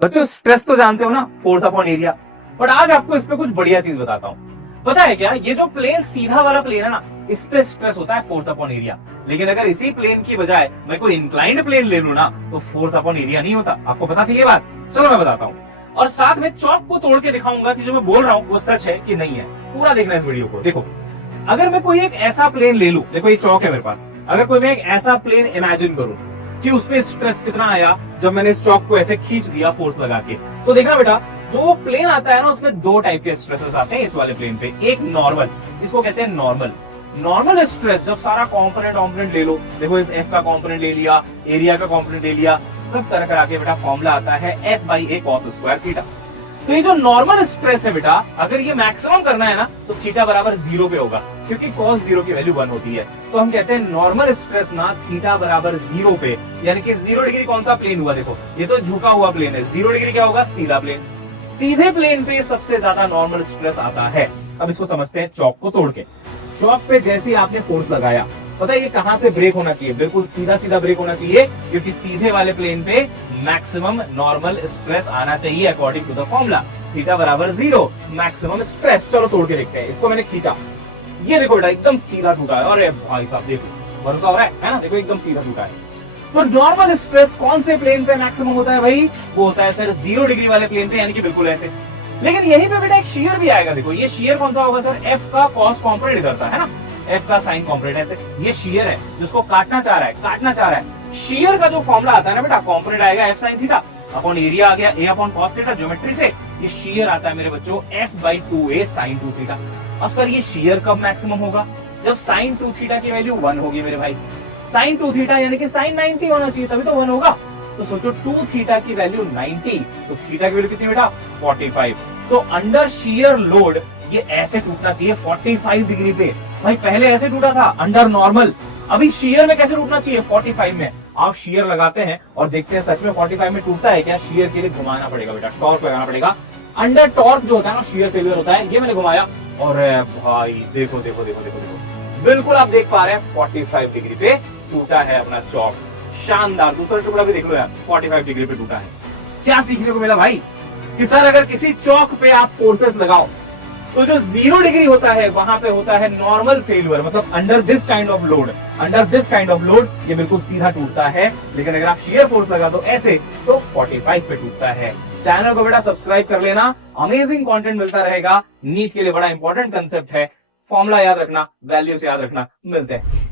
बच्चों स्ट्रेस तो जानते हो ना, फोर्स अपॉन एरिया। बट आज आपको इस पे कुछ बढ़िया चीज बताता हूँ। पता है क्या, ये जो प्लेन सीधा वाला प्लेन है ना, इस पे स्ट्रेस होता है फोर्स अपॉन एरिया। लेकिन अगर इसी प्लेन की बजाय मैं कोई इंक्लाइंड प्लेन ले लूं ना, तो फोर्स अपॉन एरिया नहीं होता। आपको पता थी ये बात? चलो मैं बताता हूँ, और साथ में चौक को तोड़ के दिखाऊंगा कि जो मैं बोल रहा हूँ वो सच है कि नहीं है। पूरा देखना इस वीडियो को। देखो, अगर मैं कोई एक ऐसा प्लेन ले लूं, देखो ये चौक है मेरे पास, अगर कोई मैं एक ऐसा प्लेन इमेजिन करूं कि उसमें स्ट्रेस कितना आया जब मैंने इस चौक को ऐसे खींच दिया फोर्स लगा के, तो देखना बेटा, जो प्लेन आता है ना उसमें दो टाइप के स्ट्रेसेस आते हैं इस वाले प्लेन पे। एक नॉर्मल, इसको कहते हैं नॉर्मल। नॉर्मल स्ट्रेस जब सारा कॉम्पोनेंट ले लो, देखो इस एफ का कॉम्पोनेंट ले लिया, एरिया का कॉम्पोनेंट ले लिया, सब तरह करा के बेटा फॉर्मूला आता है F by A cos square theta. तो ये जो नॉर्मल स्ट्रेस है बेटा, अगर ये मैक्सिमम करना है ना तो थीटा बराबर 0 पे होगा, क्योंकि cos 0 की वैल्यू 1 होती है। तो हम कहते हैं नॉर्मल स्ट्रेस ना थीटा बराबर 0 पे, यानी कि 0 डिग्री कौन सा प्लेन हुआ? देखो ये तो झुका हुआ प्लेन है, 0 डिग्री क्या होगा? सीधा प्लेन। सीधे प्लेन पे सबसे ज्यादा नॉर्मल स्ट्रेस आता है। अब इसको समझते हैं चौक को तोड़ के। चौक पे जैसे ही आपने फोर्स लगाया, पता है ये कहां से ब्रेक होना चाहिए? बिल्कुल सीधा सीधा ब्रेक होना चाहिए, क्योंकि सीधे वाले प्लेन पे मैक्सिमम नॉर्मल स्ट्रेस आना चाहिए according to the formula theta बराबर 0 मैक्सिमम स्ट्रेस। चलो तोड़ के देखते हैं। इसको मैंने खींचा, ये देखो बेटा एकदम सीधा टूटा है। अरे भाई साहब देखो, भरोसा हो रहा है ना? देखो एकदम सीधा टूटा है। तो नॉर्मल स्ट्रेस कौन से प्लेन पे मैक्सिमम होता है भाई? वो होता है सर 0 डिग्री वाले प्लेन पे, यानी कि बिल्कुल ऐसे। लेकिन यहीं पे बेटा एक शेयर भी आएगा। देखो ये शेयर कौन सा होगा सर? एफ का कॉस कॉम्पोनेंट इधर था, है ना, एफ का साइन कॉम्पोनेंट ऐसे। ये शेयर है जिसको काटना चाह रहा है। शेयर का जो फॉर्मूला आता है ना बेटा, कॉम्पोनेंट आएगा F sine theta upon area आ गया A upon cos theta. Geometry से ये शेयर आता है मेरे बच्चों F by 2a sine 2 theta. अब सर ये शेयर कब मैक्सिमम होगा? जब साइन 2 थीटा की वैल्यू 1 होगी मेरे भाई। साइन 2 थीटा यानी कि साइन 90 होना चाहिए, तभी तो 1 होगा। तो सोचो 2 थीटा की वैल्यू 90, तो थीटा की वैल्यू कितनी बेटा? 45। तो अंडर शियर लोड ये ऐसे टूटना चाहिए 45 डिग्री पे। भाई पहले ऐसे टूटा था अंडर नॉर्मल, अभी शियर में कैसे टूटना चाहिए? 45 में। आप शियर लगाते हैं और देखते हैं सच में 45 में टूटता है क्या? शियर के लिए घुमाना पड़ेगा बेटा, टॉर्क लगाना पड़ेगा। अंडर टॉर्क जो होता है ना, शियर फेलियर होता है। ये मैंने घुमाया और भाई देखो देखो देखो देखो देखो, बिल्कुल आप देख पा रहे हैं 45 डिग्री पे टूटा है अपना चौक। शानदार। दूसरा टुकड़ा भी देख लो यार, 45 डिग्री पे टूटा है। क्या सीखने को मिला भाई? कि सर अगर किसी चौक पे आप फोर्सेस लगाओ तो जो 0 डिग्री होता है वहां पे होता है नॉर्मल फेल्यूर, मतलब under this kind of load ये बिल्कुल सीधा टूटता है। लेकिन अगर आप शियर फोर्स लगा दो ऐसे, तो 45 पे टूटता है। चैनल को बेटा सब्सक्राइब कर लेना, अमेजिंग कंटेंट मिलता रहेगा। नीट के लिए बड़ा इंपॉर्टेंट कंसेप्ट है। फॉर्मूला याद रखना, वैल्यूज याद रखना। मिलते हैं।